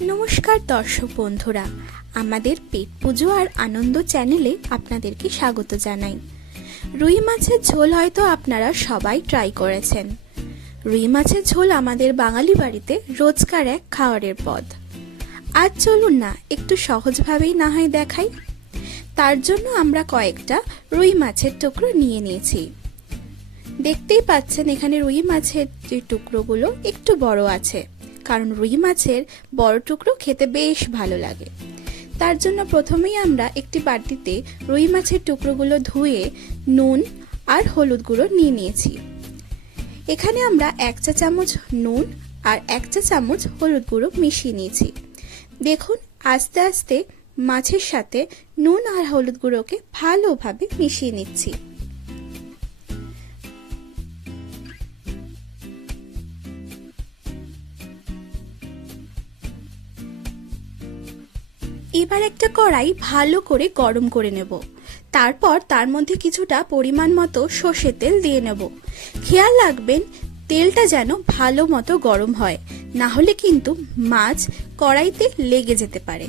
নমস্কার দর্শক বন্ধুরা, আমাদের পেট পুজো আর আনন্দ চ্যানেলে আপনাদেরকে স্বাগত জানাই। রুই মাছের ঝোল হয়তো আপনারা সবাই ট্রাই করেছেন। রুই মাছের ঝোল আমাদের বাঙালি বাড়িতে রোজকার এক খাবারের পদ। আজ চলুন না একটু সহজভাবেই না হয় দেখাই। তার জন্য আমরা কয়েকটা রুই মাছের টুকরো নিয়ে নিয়েছি। দেখতেই পাচ্ছেন এখানে রুই মাছের যে টুকরোগুলো একটু বড় আছে, কারণ রুই মাছের বড় টুকরো খেতে বেশ ভালো লাগে। তার জন্য প্রথমেই আমরা একটি বাটিতে রুই মাছের টুকরোগুলো ধুয়ে নুন আর হলুদ গুঁড়ো নিয়ে নিয়েছি। এখানে আমরা 1 চা চামচ নুন আর 1 চা চামচ হলুদ গুঁড়ো মিশিয়ে নিয়েছি। দেখুন আস্তে আস্তে মাছের সাথে নুন আর হলুদ গুঁড়োকে ভালোভাবে মিশিয়ে নিচ্ছি। এবার একটা কড়াই ভালো করে গরম করে নেব। তারপর তার মধ্যে কিছুটা পরিমাণ মতো সর্ষের তেল দিয়ে নেব। খেয়াল রাখবেন তেলটা যেন ভালো মতো গরম হয়, না হলে কিন্তু মাছ কড়াইতে লেগে যেতে পারে।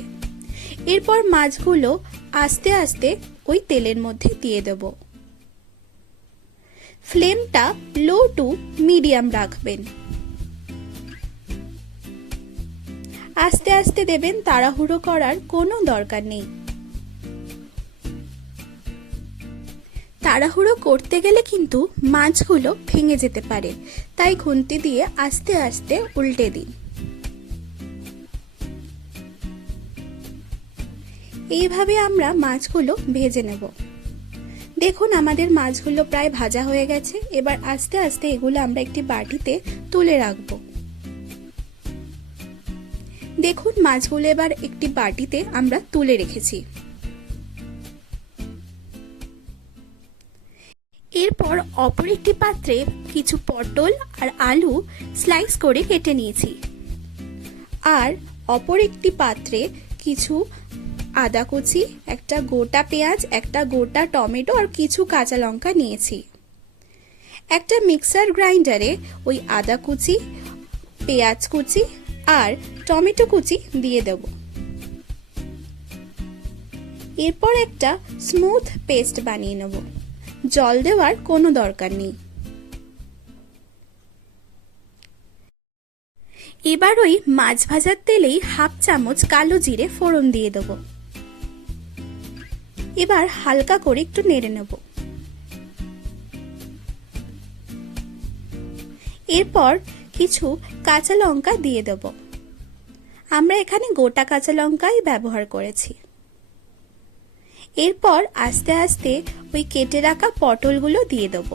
এরপর মাছগুলো আস্তে আস্তে ওই তেলের মধ্যে দিয়ে দেব। ফ্লেমটা লো টু মিডিয়াম রাখবেন। আস্তে আস্তে দেবেন, তাড়াহুড়ো করার কোনো দরকার নেই। তাড়াহুড়ো করতে গেলে কিন্তু মাছগুলো ভেঙে যেতে পারে, তাই খুন্তি দিয়ে আস্তে আস্তে উল্টে দিন। এইভাবে আমরা মাছগুলো ভেজে নেব। দেখুন আমাদের মাছগুলো প্রায় ভাজা হয়ে গেছে। এবার আস্তে আস্তে এগুলো আমরা একটি বাটিতে তুলে রাখবো। দেখুন মাছগুলো এবার একটি বাটিতে আমরা তুলে রেখেছি। এরপর অপর একটি পাত্রে কিছু পটল আর আলু স্লাইস করে কেটে নিয়েছি। আর অপর একটি পাত্রে কিছু আদা কুচি, একটা গোটা পেঁয়াজ, একটা গোটা টমেটো আর কিছু কাঁচা লঙ্কা নিয়েছি। একটা মিক্সার গ্রাইন্ডারে ওই আদা কুচি, পেঁয়াজ কুচি আর টমেটো কুচি দিয়ে দেব। এরপর একটা স্মুথ পেস্ট বানিয়ে নেব। জল দেওয়ার কোনো দরকার নেই। এবার ওই মাছ ভাজার তেলেই 1/2 চামচ কালো জিরে ফোড়ন দিয়ে দেব। এবার হালকা করে একটু নেড়ে নেব। এরপর কিছু কাঁচা লঙ্কা দিয়ে দেব। আমরা এখানে গোটা কাঁচা লঙ্কাই ব্যবহার করেছি। এরপর আস্তে আস্তে ওই কেটে রাখা পটলগুলো দিয়ে দেব।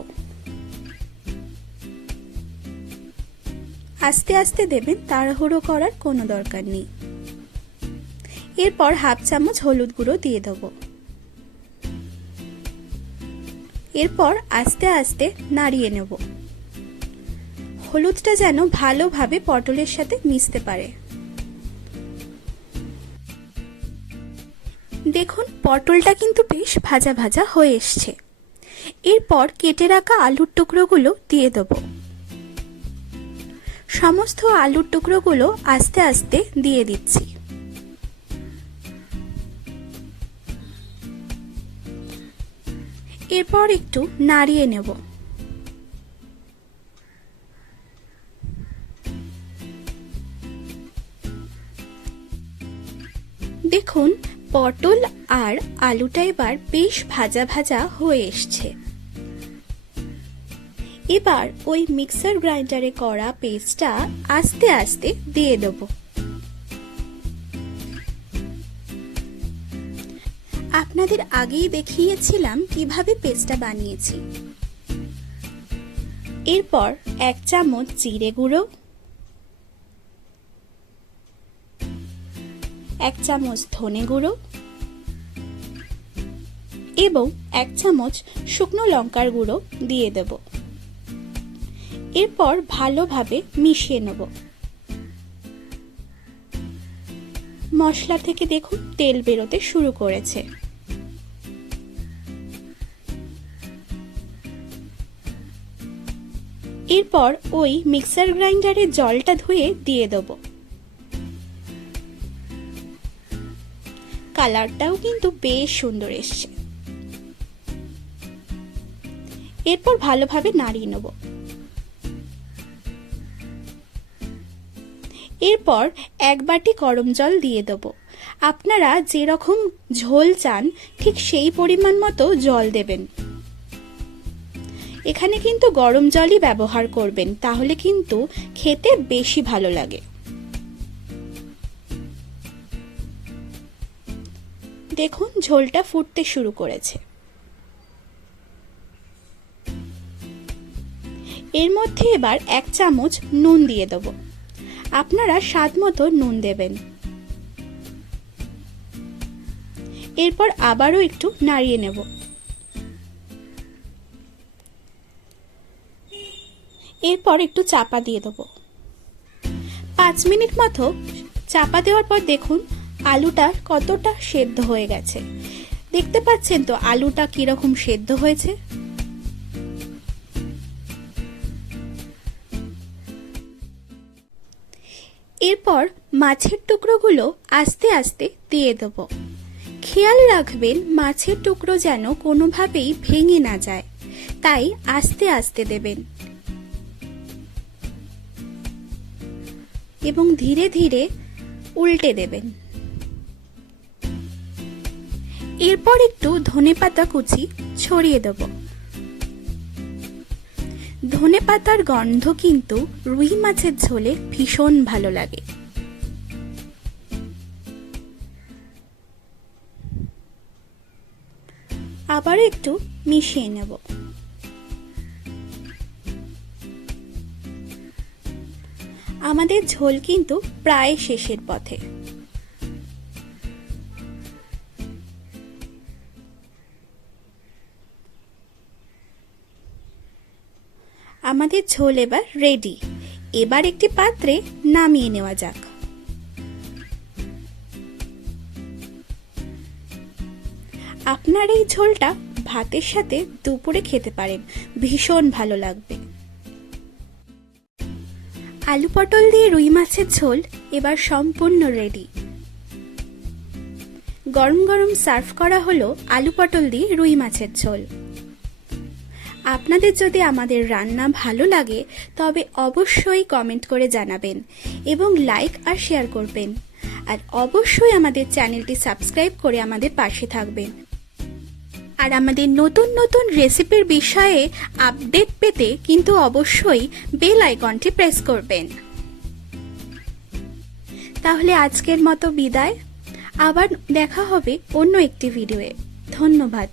আস্তে আস্তে দেবেন, তাড়াহুড়ো করার কোনো দরকার নেই। এরপর 1/2 চামচ হলুদ গুঁড়ো দিয়ে দেব। এরপর আস্তে আস্তে নাড়িয়ে নেব। হলুদটা যেন ভালোভাবে পটলের সাথে মিশতে পারে। দেখুন পটলটা কিন্তু বেশ ভাজা ভাজা হয়ে এসছে। এরপর কেটে রাখা আলুর টুকরোগুলো দিয়ে দেব। সমস্ত আলুর টুকরোগুলো আস্তে আস্তে দিয়ে দিচ্ছি। এরপর একটু নাড়িয়ে নেব। দেখুন পটল আর আলুটা এবার বেশ ভাজা ভাজা হয়ে এসছে। এবার ওই মিক্সার গ্রাইন্ডারে করা পেস্টটা আস্তে আস্তে দিয়ে দেব। আপনাদের আগেই দেখিয়েছিলাম কিভাবে পেস্টটা বানিয়েছি। এরপর 1 চামচ জিরে গুঁড়ো, 1 চামচ ধনে গুঁড়ো এবং 1 চামচ শুকনো লঙ্কার গুঁড়ো দিয়ে দেব। এরপর ভালোভাবে মিশিয়ে নেব। মশলা থেকে দেখুন তেল বেরোতে শুরু করেছে। এরপর ওই মিক্সার গ্রাইন্ডারে জলটা ধুয়ে দিয়ে দেব। কালারটাও কিন্তু বেশ সুন্দর এসছে। এরপর ভালোভাবে নাড়িয়ে নেব। এরপর 1 বাটি গরম জল দিয়ে দেব। আপনারা যেরকম ঝোল চান ঠিক সেই পরিমাণ মতো জল দেবেন। এখানে কিন্তু গরম জলই ব্যবহার করবেন, তাহলে কিন্তু খেতে বেশি ভালো লাগে। দেখুন ঝোলটা ফুটতে শুরু করেছে। এর মধ্যে এবার 1 চামচ নুন দিয়ে দেব। আপনারা স্বাদ মতো নুন দেবেন। এরপর আবারও একটু নাড়িয়ে নেব। এরপর একটু চাপা দিয়ে দেব। 5 মিনিট মতো চাপা দেওয়ার পর দেখুন আলুটা কতটা সেদ্ধ হয়ে গেছে। দেখতে পাচ্ছেন তো আলুটা কিরকম সেদ্ধ হয়েছে। এরপর মাছের টুকরোগুলো আস্তে আস্তে দিয়ে দেব। খেয়াল রাখবেন মাছের টুকরো যেন কোনোভাবেই ভেঙে না যায়, তাই আস্তে আস্তে দেবেন এবং ধীরে ধীরে উল্টে দেবেন। এরপর একটু ধনেপাতা কুচি ছড়িয়ে দেব। ধনেপাতার গন্ধ কিন্তু রুই মাছের ঝোলে ভীষণ ভালো লাগে। আবার একটু মিশিয়ে নেব। আমাদের ঝোল কিন্তু প্রায় শেষের পথে। আমাদের ঝোল এবার রেডি। এবার একটি পাত্রে নামিয়ে নেওয়া যাক। আপনার এই ঝোলটা ভাতের সাথে দুপুরে খেতে পারেন, ভীষণ ভালো লাগবে। আলু পটল দিয়ে রুই মাছের ঝোল এবার সম্পূর্ণ রেডি। গরম গরম সার্ভ করা হলো আলু পটল দিয়ে রুই মাছের ঝোল। আপনাদের যদি আমাদের রান্না ভালো লাগে তবে অবশ্যই কমেন্ট করে জানাবেন এবং লাইক আর শেয়ার করবেন। আর অবশ্যই আমাদের চ্যানেলটি সাবস্ক্রাইব করে আমাদের পাশে থাকবেন। আর আমাদের নতুন নতুন রেসিপির বিষয়ে আপডেট পেতে কিন্তু অবশ্যই বেল আইকনটি প্রেস করবেন। তাহলে আজকের মতো বিদায়। আবার দেখা হবে অন্য একটি ভিডিওয়ে। ধন্যবাদ।